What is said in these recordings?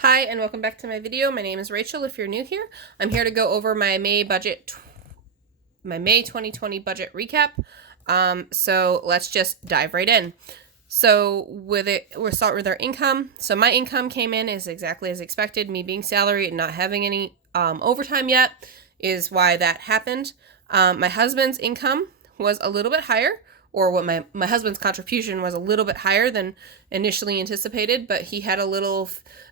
Hi, and welcome back to my video. My name is Rachel. If you're new here, I'm here to go over my May 2020 budget recap. So let's just dive right in. So we'll start with our income. So my income came in as exactly as expected. Me being salaried and not having any overtime yet is why that happened. My husband's income was a little bit higher, or what my husband's contribution was a little bit higher than initially anticipated, but he had a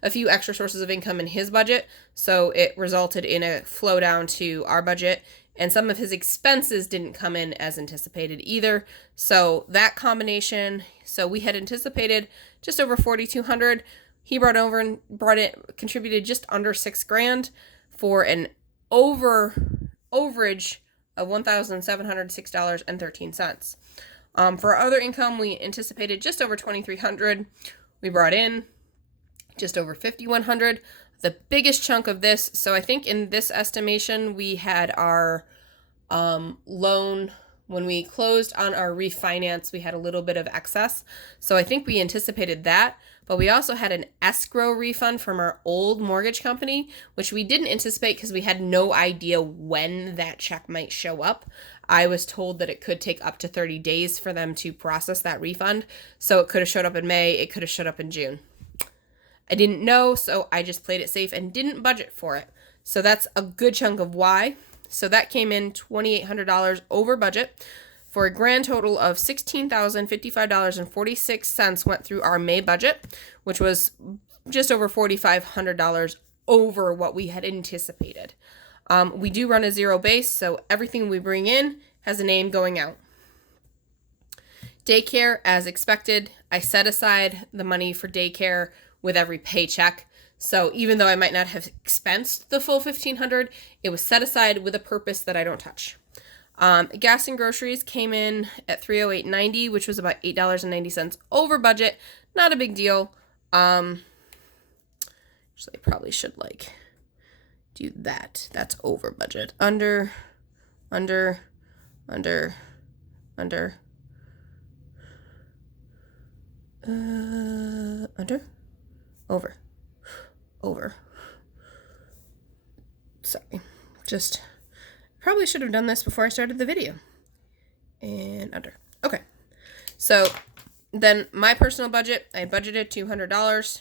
few extra sources of income in his budget, so it resulted in a flow down to our budget, and some of his expenses didn't come in as anticipated either. So that combination, so we had anticipated just over $4,200. He contributed just under $6,000 for an overage of $1,706.13. For our other income, we anticipated just over $2,300. We brought in just over $5,100. The biggest chunk of this, so I think in this estimation, we had our loan, when we closed on our refinance, we had a little bit of excess. So I think we anticipated that, but we also had an escrow refund from our old mortgage company, which we didn't anticipate because we had no idea when that check might show up. I was told that it could take up to 30 days for them to process that refund. So it could have showed up in May, it could have showed up in June. I didn't know, so I just played it safe and didn't budget for it. So that's a good chunk of why. So that came in $2,800 over budget for a grand total of $16,055.46 went through our May budget, which was just over $4,500 over what we had anticipated. We do run a zero base, so everything we bring in has a name going out. Daycare, as expected, I set aside the money for daycare with every paycheck. So even though I might not have expensed the full $1,500, it was set aside with a purpose that I don't touch. Gas and groceries came in at $308.90, which was about $8.90 over budget. Not a big deal. Actually, I probably should do that. That's over budget. Under, over. Sorry. Just probably should have done this before I started the video. And under. Okay. So then my personal budget, I budgeted $200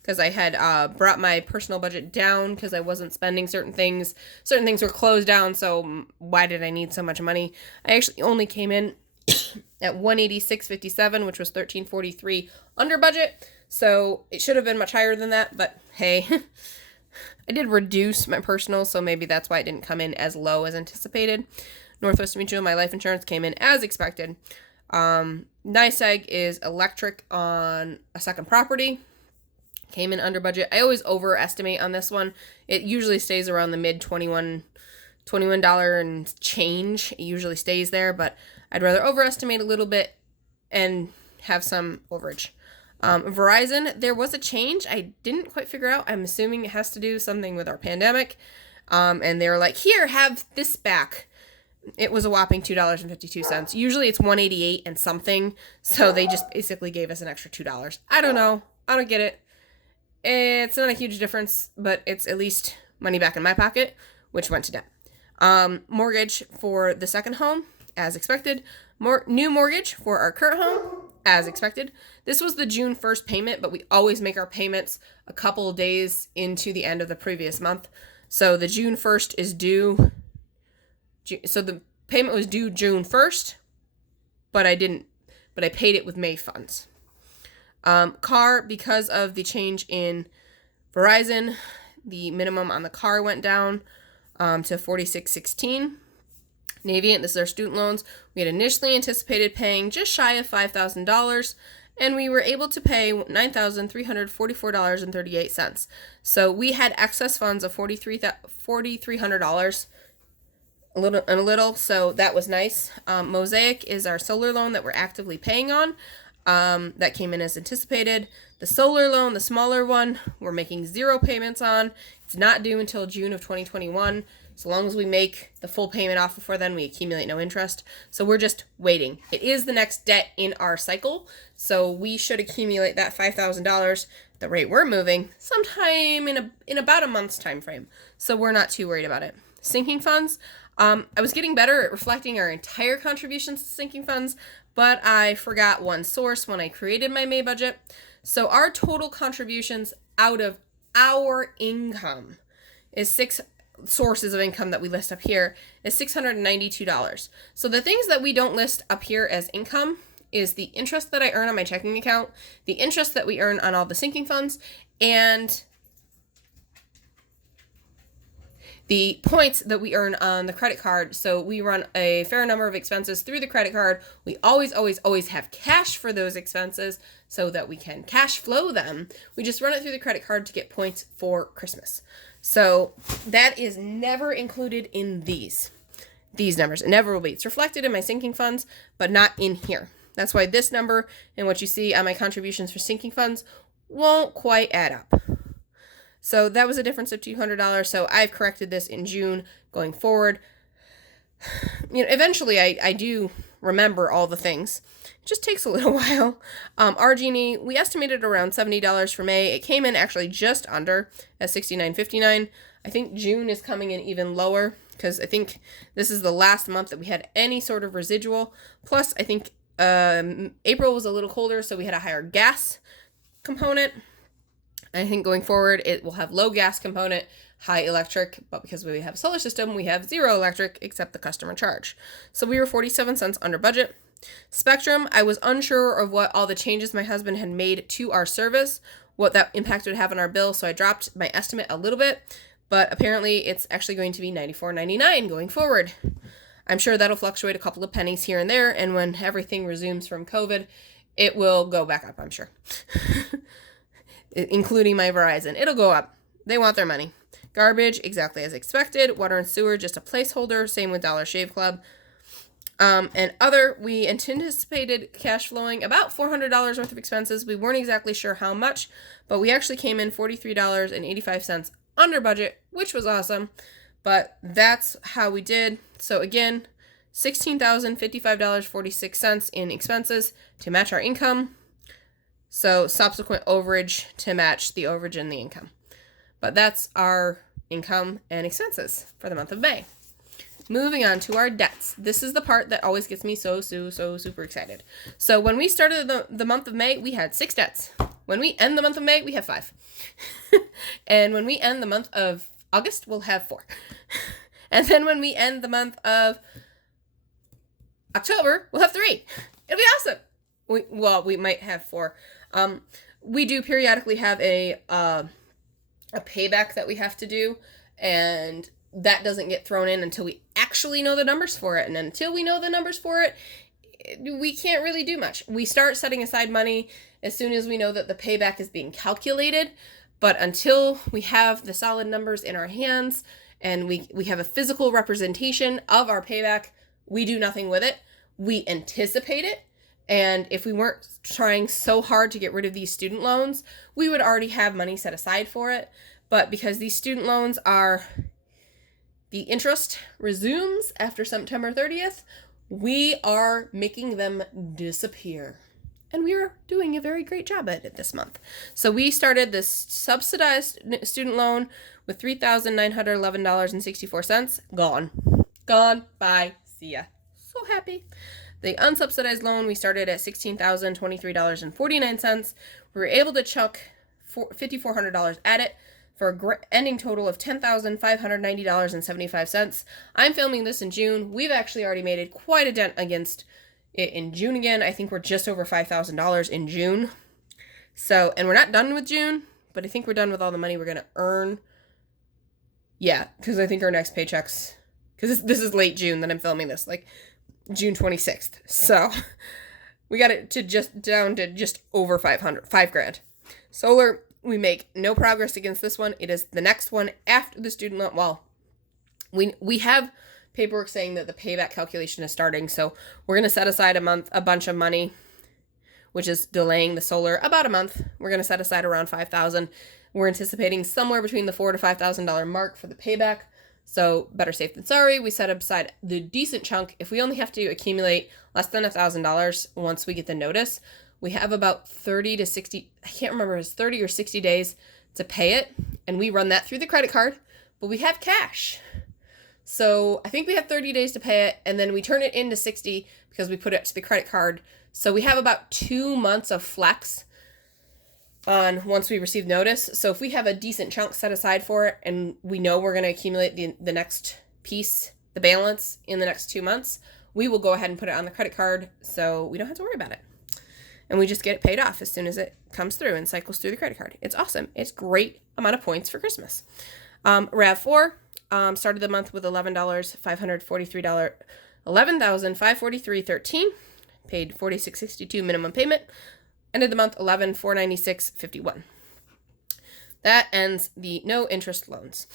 because I had brought my personal budget down because I wasn't spending certain things. Certain things were closed down, so why did I need so much money? I actually only came in at $186.57, which was $13.43 under budget. So it should have been much higher than that, but hey, I did reduce my personal, so maybe that's why it didn't come in as low as anticipated. Northwest Mutual, my life insurance, came in as expected. NYSEG is electric on a second property. Came in under budget. I always overestimate on this one. It usually stays around the mid $21 and change. It usually stays there, but I'd rather overestimate a little bit and have some overage. Verizon, there was a change I didn't quite figure out. I'm assuming it has to do something with our pandemic. And they were like, here, have this back. It was a whopping $2.52. Usually it's $1.88 and something. So they just basically gave us an extra $2. I don't know. I don't get it. It's not a huge difference, but it's at least money back in my pocket, which went to debt. Mortgage for the second home, as expected. New mortgage for our current home, as expected. This was the June 1st payment, but we always make our payments a couple of days into the end of the previous month. So the June 1st is due. So the payment was due June 1st, but I paid it with May funds. Car, because of the change in Verizon, the minimum on the car went down to $4,616. Navient, this is our student loans. We had initially anticipated paying just shy of $5,000, and we were able to pay $9,344.38. So we had excess funds of $4,300, a little, so that was nice. Mosaic is our solar loan that we're actively paying on. That came in as anticipated. The solar loan, the smaller one, we're making 0 payments on. It's not due until June of 2021. So long as we make the full payment off before then, we accumulate no interest. So we're just waiting. It is the next debt in our cycle. So we should accumulate that $5,000, the rate we're moving, sometime in about a month's time frame. So we're not too worried about it. Sinking funds. I was getting better at reflecting our entire contributions to sinking funds, but I forgot one source when I created my May budget. So our total contributions out of our income is six sources of income that we list up here is $692. So the things that we don't list up here as income is the interest that I earn on my checking account, the interest that we earn on all the sinking funds, and the points that we earn on the credit card. So we run a fair number of expenses through the credit card. We always have cash for those expenses so that we can cash flow them. We just run it through the credit card to get points for Christmas. So that is never included in these numbers. It never will be. It's reflected in my sinking funds, but not in here. That's why this number and what you see on my contributions for sinking funds won't quite add up. So that was a difference of $200. So I've corrected this in June going forward. Eventually I do remember all the things. It just takes a little while. RG&E, we estimated around $70 for May. It came in actually just under at $69.59. I think June is coming in even lower because I think this is the last month that we had any sort of residual. Plus, I think April was a little colder, so we had a higher gas component. I think going forward, it will have low gas component, high electric, but because we have a solar system, we have zero electric except the customer charge. So we were 47 cents under budget. Spectrum, I was unsure of what all the changes my husband had made to our service, what that impact would have on our bill, so I dropped my estimate a little bit, but apparently it's actually going to be $94.99 going forward. I'm sure that'll fluctuate a couple of pennies here and there, and when everything resumes from COVID, it will go back up, I'm sure. Including my Verizon. It'll go up. They want their money. Garbage, exactly as expected. Water and sewer, just a placeholder. Same with Dollar Shave Club. And other, we anticipated cash flowing about $400 worth of expenses. We weren't exactly sure how much, but we actually came in $43.85 under budget, which was awesome. But that's how we did. So again, $16,055.46 in expenses to match our income. So subsequent overage to match the overage in the income. But that's our income and expenses for the month of May. Moving on to our debts. This is the part that always gets me so super excited. So when we started the month of May, we had 6 debts. When we end the month of May, we have 5. And when we end the month of August, we'll have 4. And then when we end the month of October, we'll have 3. It'll be awesome. We might have 4. We do periodically have a payback that we have to do, and that doesn't get thrown in until we actually know the numbers for it. And until we know the numbers for it, we can't really do much. We start setting aside money as soon as we know that the payback is being calculated. But until we have the solid numbers in our hands and we have a physical representation of our payback, we do nothing with it. We anticipate it. And if we weren't trying so hard to get rid of these student loans, we would already have money set aside for it. But because these student loans are, the interest resumes after September 30th, we are making them disappear. And we are doing a very great job at it this month. So we started this subsidized student loan with $3,911.64. Gone. Bye. See ya. So happy. The unsubsidized loan, we started at $16,023.49. We were able to chuck $5,400 at it for a ending total of $10,590.75. I'm filming this in June. We've actually already made it quite a dent against it in June again. I think we're just over $5,000 in June. So, and we're not done with June, but I think we're done with all the money we're going to earn. Yeah, because I think our next paychecks, because this is late June that I'm filming this, like June 26th. So we got it to down to just over $5,000. Solar, we make no progress against this one. It is the next one after the student loan. Well, we have paperwork saying that the payback calculation is starting. So we're going to set aside a bunch of money, which is delaying the solar about a month. We're going to set aside around $5,000. We're anticipating somewhere between the $4,000 to $5,000 mark for the payback. So better safe than sorry. We set aside the decent chunk. If we only have to accumulate less than $1,000 once we get the notice, we have about 30 to 60, I can't remember if it's 30 or 60 days to pay it. And we run that through the credit card, but we have cash. So I think we have 30 days to pay it, and then we turn it into 60 because we put it to the credit card. So we have about 2 months of flex on once we receive notice. So if we have a decent chunk set aside for it and we know we're going to accumulate the next piece, the balance in the next 2 months, we will go ahead and put it on the credit card so we don't have to worry about it. And we just get it paid off as soon as it comes through and cycles through the credit card. It's awesome. It's great amount of points for Christmas. RAV4 started the month with $11,543, $11,543.13, paid $46.62 minimum payment. Ended the month $11,496.51. That ends the no interest loans.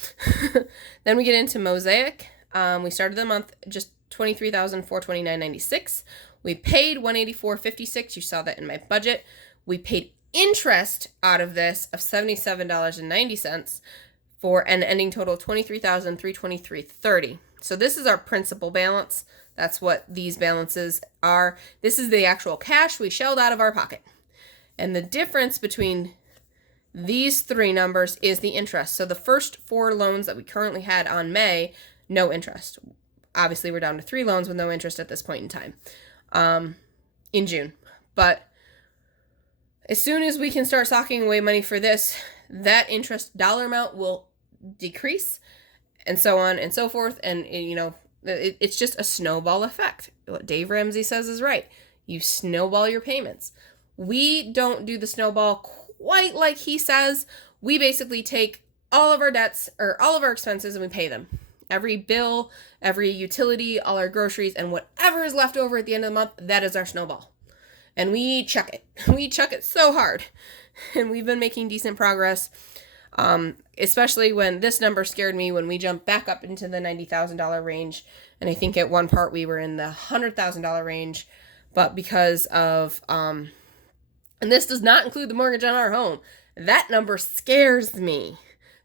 Then we get into Mosaic. We started the month just $23,429.96. We paid $184.56. You saw that in my budget. We paid interest out of this of $77.90 for an ending total of $23,323.30. So this is our principal balance. That's what these balances are. This is the actual cash we shelled out of our pocket. And the difference between these three numbers is the interest. So the first 4 loans that we currently had on May, no interest. Obviously, we're down to 3 loans with no interest at this point in time in June. But as soon as we can start socking away money for this, that interest dollar amount will decrease and so on and so forth. And, it's just a snowball effect. What Dave Ramsey says is right. You snowball your payments. We don't do the snowball quite like he says. We basically take all of our debts or all of our expenses and we pay them. Every bill, every utility, all our groceries, and whatever is left over at the end of the month, that is our snowball. And we chuck it. We chuck it so hard. And we've been making decent progress, especially when this number scared me when we jumped back up into the $90,000 range. And I think at one part we were in the $100,000 range. But because of... and this does not include the mortgage on our home. That number scares me.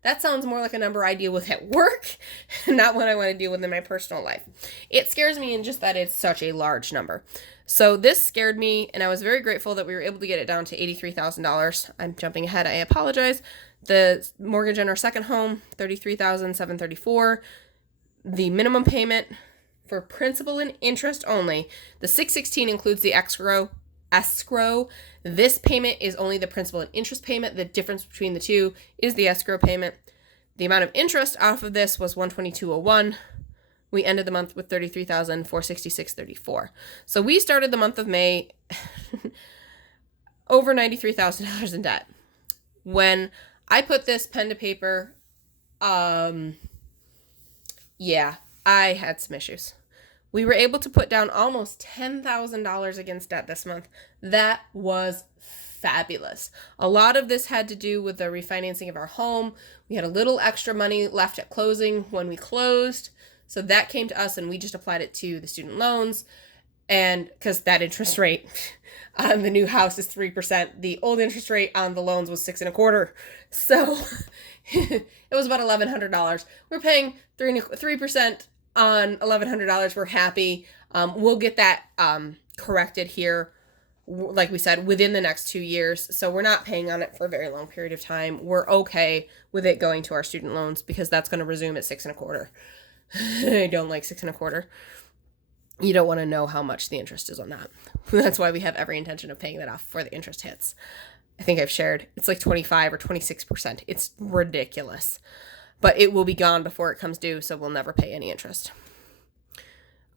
That sounds more like a number I deal with at work, not one I want to deal with in my personal life. It scares me in just that it's such a large number. So this scared me, and I was very grateful that we were able to get it down to $83,000. I'm jumping ahead. I apologize. The mortgage on our second home, $33,734. The minimum payment for principal and interest only. The $616 includes the escrow. This payment is only the principal and interest payment. The difference between the two is the escrow payment. The amount of interest off of this was $122.01. We ended the month with $33,466.34. So we started the month of May over $93,000 in debt. When I put this pen to paper, I had some issues. We were able to put down almost $10,000 against debt this month. That was fabulous. A lot of this had to do with the refinancing of our home. We had a little extra money left at closing when we closed. So that came to us and we just applied it to the student loans. And because that interest rate on the new house is 3%, the old interest rate on the loans was 6.25%. So it was about $1,100. We're paying 3% on $1,100. We're happy. We'll get that corrected here, like we said, within the next 2 years. So we're not paying on it for a very long period of time. We're okay with it going to our student loans because that's going to resume at 6.25%. I don't like 6.25%. You don't want to know how much the interest is on that. That's why we have every intention of paying that off before the interest hits. I think I've shared it's like 25 or 26%. It's ridiculous. But it will be gone before it comes due, so we'll never pay any interest.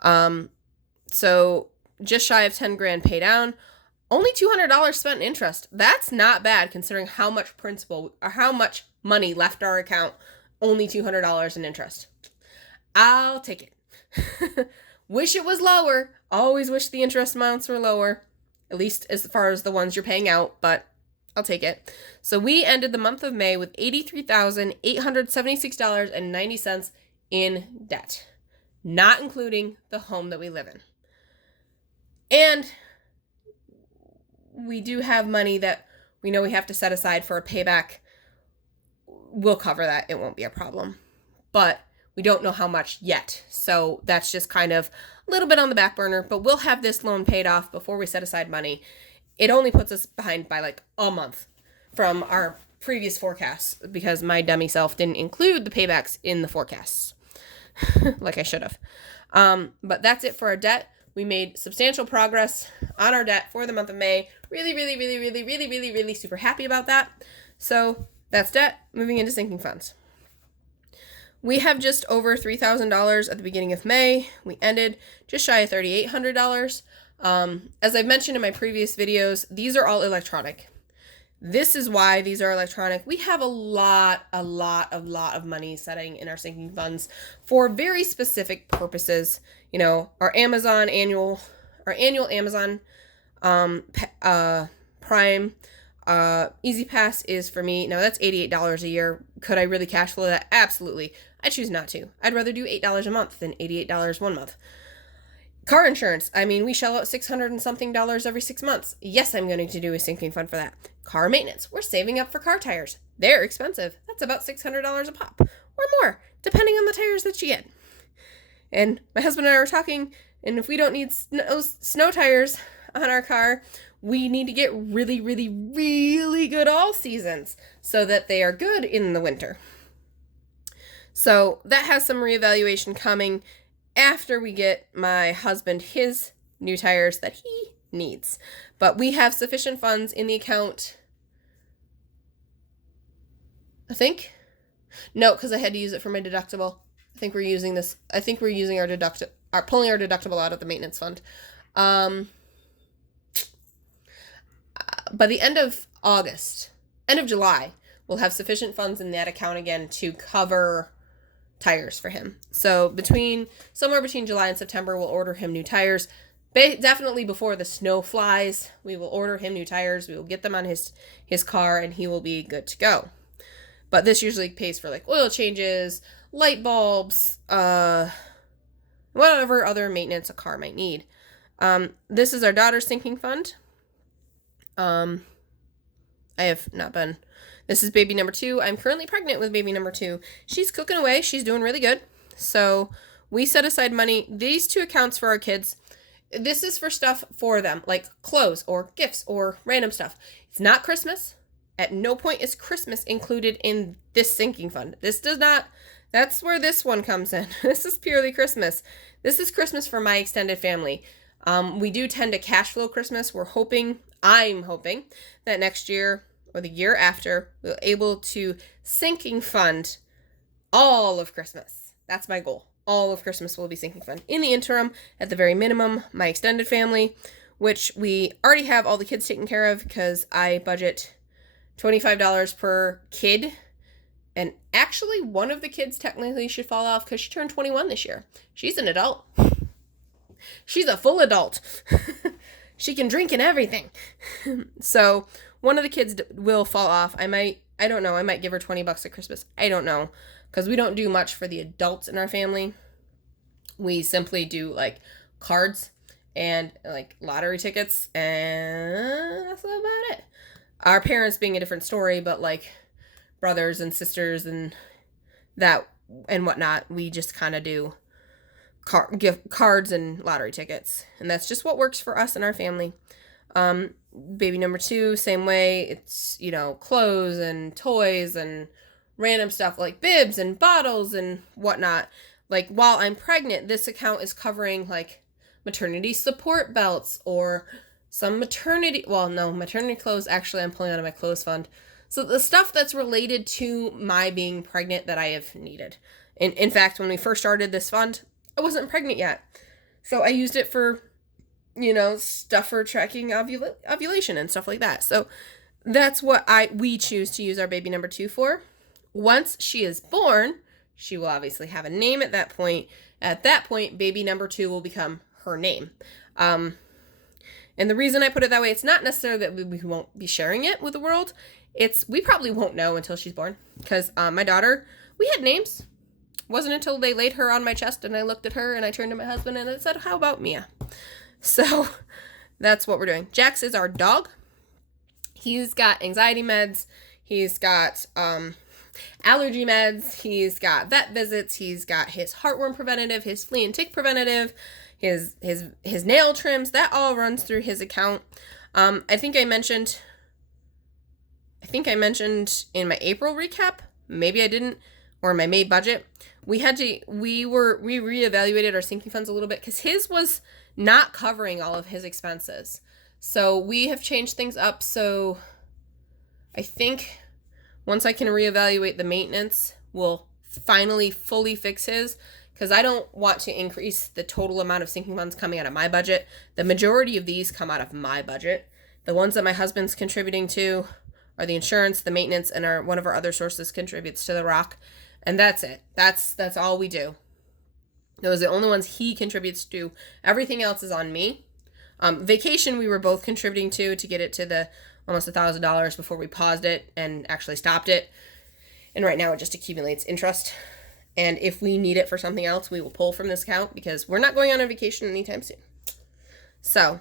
So just shy of 10 grand pay down, only $200 spent in interest. That's not bad considering how much principal or how much money left our account. Only $200 in interest. I'll take it. Wish it was lower. Always wish the interest amounts were lower, at least as far as the ones you're paying out, but I'll take it. So we ended the month of May with $83,876.90 in debt, not including the home that we live in. And we do have money that we know we have to set aside for a payback. We'll cover that. It won't be a problem. But We don't know how much yet. So that's just kind of a little bit on the back burner, but we'll have this loan paid off before we set aside money. It only puts us behind by like a month from our previous forecasts because my dummy self didn't include the paybacks in the forecasts like I should have. But that's it for our debt. We made substantial progress on our debt for the month of May. Really super happy about that. So that's debt. Moving into sinking funds. We have just over $3,000 at the beginning of May. We ended just shy of $3,800. As I've mentioned in my previous videos, these are all electronic. This is why these are electronic. We have a lot of money setting in our sinking funds for very specific purposes. You know, our annual Amazon Prime Easy Pass is for me. Now that's $88 a year. Could I really cash flow that? Absolutely. I choose not to. I'd rather do $8 a month than $88 one month. Car insurance. I mean, we shell out $600 and something every 6 months. Yes, I'm going to do a sinking fund for that. Car maintenance. We're saving up for car tires. They're expensive. That's about $600 a pop or more, depending on the tires that you get. And my husband and I were talking, and if we don't need snow tires on our car, we need to get really good all seasons so that they are good in the winter. So that has some reevaluation coming after we get my husband his new tires that he needs. But we have sufficient funds in the account, I think. No, because I had to use it for my deductible. I think we're using our pulling our deductible out of the maintenance fund. By the end of July, we'll have sufficient funds in that account again to cover tires for him. So somewhere between July and September, we'll order him new tires. Definitely before the snow flies, we will order him new tires. We will get them on his car, and he will be good to go. But this usually pays for like oil changes, light bulbs, whatever other maintenance a car might need. This is our daughter's sinking fund. I have not been. This is baby number 2. I'm currently pregnant with baby number 2. She's cooking away. She's doing really good. So we set aside money. These 2 accounts for our kids. This is for stuff for them, like clothes or gifts or random stuff. It's not Christmas. At no point is Christmas included in this sinking fund. This does not. That's where this one comes in. This is purely Christmas. This is Christmas for my extended family. We do tend to cash flow Christmas. I'm hoping that next year or the year after, we'll be able to sinking fund all of Christmas. That's my goal. All of Christmas will be sinking fund. In the interim, at the very minimum, my extended family, which we already have all the kids taken care of because I budget $25 per kid. And actually, one of the kids technically should fall off because she turned 21 this year. She's an adult. She's a full adult. She can drink and everything. So one of the kids will fall off. I might give her $20 at Christmas. I don't know. Because we don't do much for the adults in our family. We simply do like cards and like lottery tickets. And that's about it. Our parents being a different story, but like brothers and sisters and that and whatnot, we just kind of do gift cards and lottery tickets, and that's just what works for us and our family. Baby number 2, same way. It's, clothes and toys and random stuff like bibs and bottles and whatnot. Like while I'm pregnant, this account is covering like maternity support belts or some maternity clothes. Actually, I'm pulling out of my clothes fund. So the stuff that's related to my being pregnant that I have needed. In fact, when we first started this fund, I wasn't pregnant yet. So I used it for, stuff for tracking ovulation and stuff like that. So that's what we choose to use our baby number 2 for. Once she is born, she will obviously have a name at that point. At that point, baby number 2 will become her name. And the reason I put it that way, it's not necessarily that we won't be sharing it with the world. We probably won't know until she's born. Because my daughter, we had names. Wasn't until they laid her on my chest and I looked at her and I turned to my husband and I said, how about Mia? So that's what we're doing. Jax is our dog. He's got anxiety meds. He's got allergy meds, he's got vet visits, he's got his heartworm preventative, his flea and tick preventative, his nail trims. That all runs through his account. I think I mentioned in my April recap, maybe I didn't, or my May budget, we reevaluated our sinking funds a little bit because his was not covering all of his expenses. So we have changed things up. So I think once I can reevaluate the maintenance, we'll finally fully fix his, because I don't want to increase the total amount of sinking funds coming out of my budget. The majority of these come out of my budget. The ones that my husband's contributing to are the insurance, the maintenance, and one of our other sources contributes to the rock. And that's it. That's all we do. Those are the only ones he contributes to. Everything else is on me. Vacation we were both contributing to get it to the almost $1,000 before we paused it and actually stopped it. And right now it just accumulates interest. And if we need it for something else, we will pull from this account because we're not going on a vacation anytime soon. So,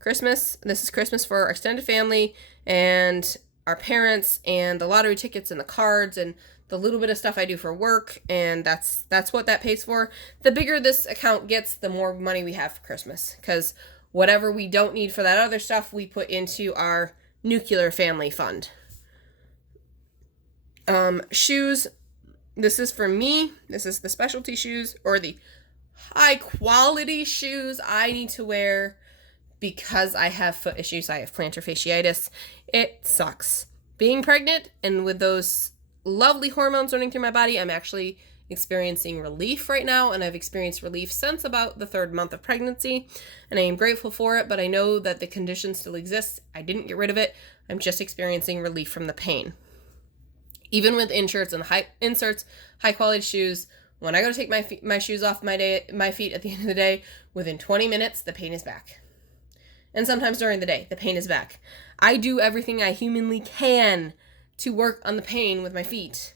Christmas. This is Christmas for our extended family and our parents and the lottery tickets and the cards and the little bit of stuff I do for work, and that's what that pays for. The bigger this account gets, the more money we have for Christmas, because whatever we don't need for that other stuff, we put into our nuclear family fund. Shoes. This is for me. This is the specialty shoes or the high quality shoes I need to wear because I have foot issues. I have plantar fasciitis. It sucks. Being pregnant and with those lovely hormones running through my body, I'm actually experiencing relief right now, and I've experienced relief since about the 3rd month of pregnancy, and I am grateful for it, but I know that the condition still exists. I didn't get rid of it. I'm just experiencing relief from the pain. Even with inserts and high quality shoes, when I go to take my shoes off my feet at the end of the day, within 20 minutes, the pain is back. And sometimes during the day, the pain is back. I do everything I humanly can to work on the pain with my feet,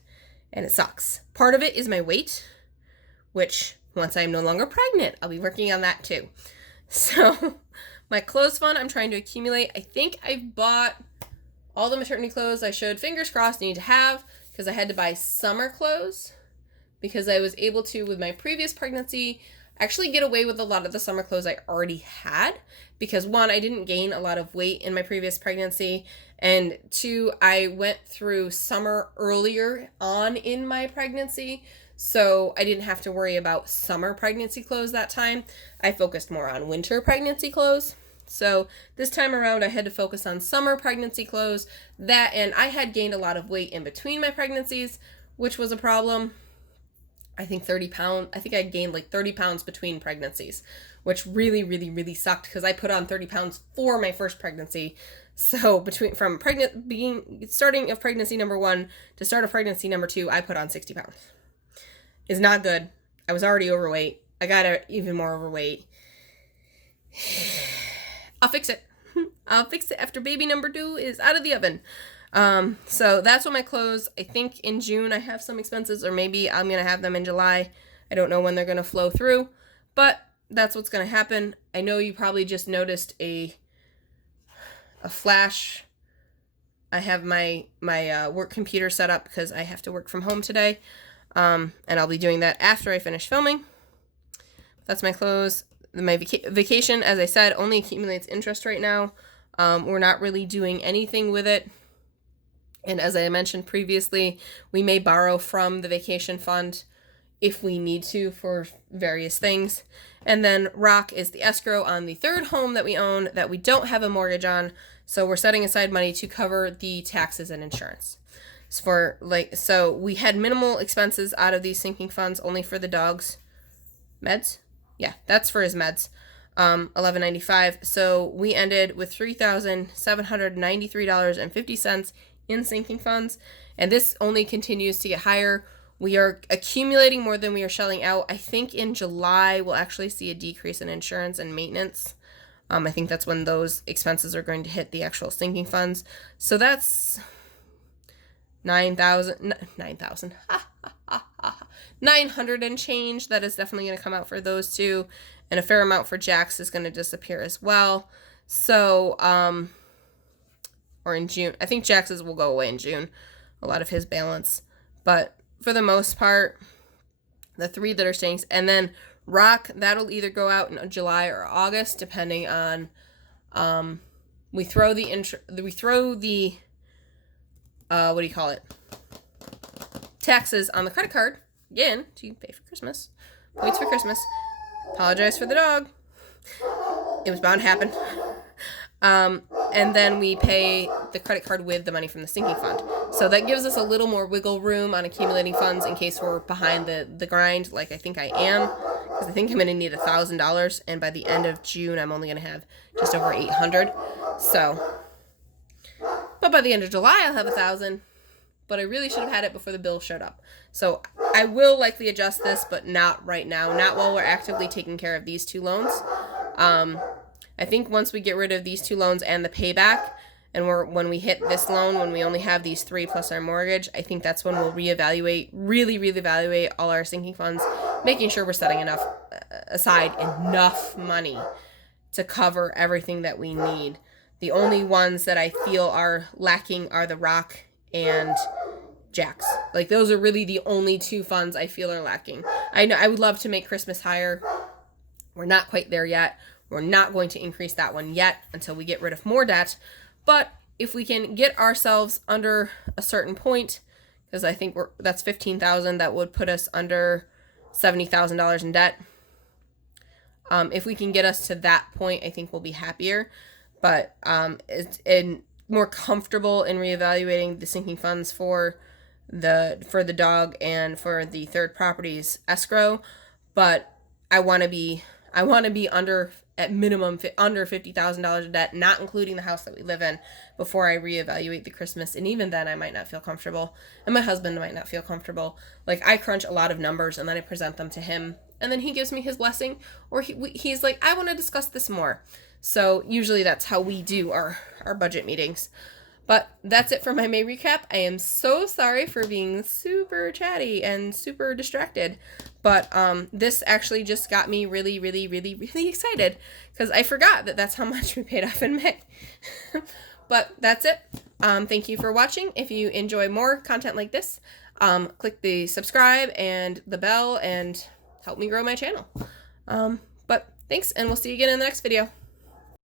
and it sucks. Part of it is my weight, which once I'm no longer pregnant, I'll be working on that too. So my clothes fund, I'm trying to accumulate. I think I've bought all the maternity clothes I should, fingers crossed, need to have, because I had to buy summer clothes because I was able to, with my previous pregnancy, actually get away with a lot of the summer clothes I already had, because 1, I didn't gain a lot of weight in my previous pregnancy, and 2, I went through summer earlier on in my pregnancy, so I didn't have to worry about summer pregnancy clothes that time. I focused more on winter pregnancy clothes. So this time around I had to focus on summer pregnancy clothes, and I had gained a lot of weight in between my pregnancies, which was a problem. I think 30 pounds. I think I gained like 30 pounds between pregnancies, which really, really, really sucked because I put on 30 pounds for my first pregnancy. So starting of pregnancy number 1 to start of pregnancy number 2, I put on 60 pounds. It's not good. I was already overweight. I got even more overweight. I'll fix it. I'll fix it after baby number 2 is out of the oven. So that's what my clothes, I think in June I have some expenses, or maybe I'm going to have them in July. I don't know when they're going to flow through, but that's what's going to happen. I know you probably just noticed a flash. I have my work computer set up because I have to work from home today. And I'll be doing that after I finish filming. That's my clothes. My vacation, as I said, only accumulates interest right now. We're not really doing anything with it. And as I mentioned previously, we may borrow from the vacation fund if we need to for various things. And then Rock is the escrow on the 3rd home that we own that we don't have a mortgage on. So we're setting aside money to cover the taxes and insurance. So we had minimal expenses out of these sinking funds, only for the dog's meds. Yeah, that's for his meds. $11.95. So we ended with $3,793.50 in sinking funds, and this only continues to get higher. We are accumulating more than we are shelling out. I think in July we'll actually see a decrease in insurance and maintenance. I think that's when those expenses are going to hit the actual sinking funds. So that's $900 and change. That is definitely going to come out for those two, and a fair amount for Jax is going to disappear as well. So or in June. I think Jax's will go away in June. a lot of his balance. But for the most part, the 3 that are staying, and then Rock, that'll either go out in July or August, depending on, we throw the what do you call it? Taxes on the credit card, again, to pay for Christmas. Points for Christmas. Apologize for the dog. It was bound to happen. And then we pay the credit card with the money from the sinking fund. So that gives us a little more wiggle room on accumulating funds in case we're behind the grind, like I think I am. Because I think I'm going to need $1,000, and by the end of June, I'm only going to have just over $800. So, but by the end of July, I'll have $1,000. But I really should have had it before the bill showed up. So I will likely adjust this, but not right now. Not while we're actively taking care of these 2 loans. I think once we get rid of these 2 loans and the payback, and when we hit this loan, when we only have these 3 plus our mortgage, I think that's when we'll really reevaluate all our sinking funds, making sure we're setting aside enough money to cover everything that we need. The only ones that I feel are lacking are the Rock and Jacks. Like, those are really the only 2 funds I feel are lacking. I know I would love to make Christmas higher. We're not quite there yet. We're not going to increase that one yet until we get rid of more debt. But if we can get ourselves under a certain point, because I think that's $15,000, that would put us under $70,000 in debt. If we can get us to that point, I think we'll be happier. But it's more comfortable in reevaluating the sinking funds for the dog and for the third property's escrow. But I want to be under, at minimum, under $50,000 in debt, not including the house that we live in, before I reevaluate the Christmas. And even then, I might not feel comfortable, and my husband might not feel comfortable. Like, I crunch a lot of numbers, and then I present them to him, and then he gives me his blessing, or he's like, I want to discuss this more. So usually that's how we do our budget meetings. But that's it for my May recap. I am so sorry for being super chatty and super distracted. But this actually just got me really, really, really, really excited, because I forgot that that's how much we paid off in May. But that's it. Thank you for watching. If you enjoy more content like this, click the subscribe and the bell and help me grow my channel. But thanks, and we'll see you again in the next video.